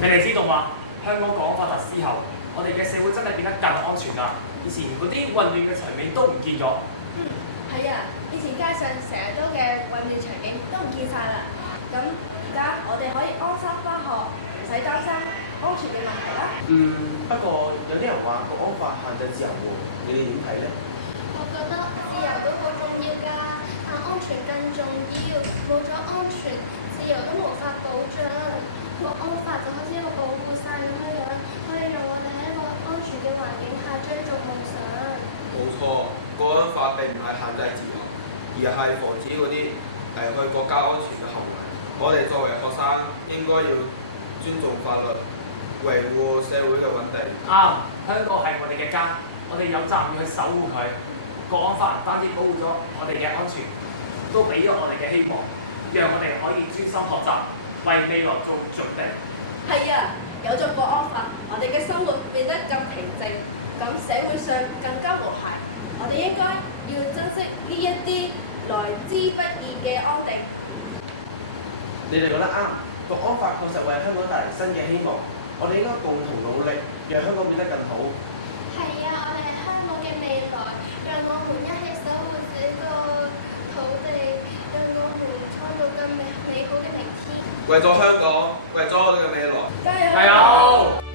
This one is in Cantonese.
你哋知道嗎？香港國安法實施後，我哋嘅社會真係變得更安全啦。以前嗰啲混亂嘅場面都唔見咗。係啊，以前街上成日都嘅混亂場景都唔見晒啦。咁而家我哋可以安心返學，唔使擔心安全嘅問題啦。不過有啲人話國安法限制自由喎，你哋點睇呢？我覺得自由都好重要㗎，但安全更重要。冇咗安全，自由都無法保障。國安法就好似一個保護傘咁樣，可以讓我哋喺一個安全嘅環境下追逐夢想。冇錯，國安法並唔係限制自由，而係防止嗰啲危害國家安全嘅行為。我哋作為學生，應該要尊重法律，維護社會嘅穩定。啱，香港係我哋嘅家，我哋有責任去守護佢。國安法唔單止保護咗我哋嘅安全，都俾咗我哋嘅希望，讓我哋可以專心學習，為未來做準備。係啊，有咗國安法，我哋嘅生活變得更平靜，咁社會上更加和諧。我哋應該要珍惜呢一啲來之不易嘅安定。你哋覺得啱，國安法確實為香港帶嚟新嘅希望，我哋應該共同努力，讓香港變得更好。係啊，我哋係香港嘅未來，讓我們一起守護這個土地，讓我們創造更美好嘅明天。為咗香港，為咗我哋嘅未來，加油！加油！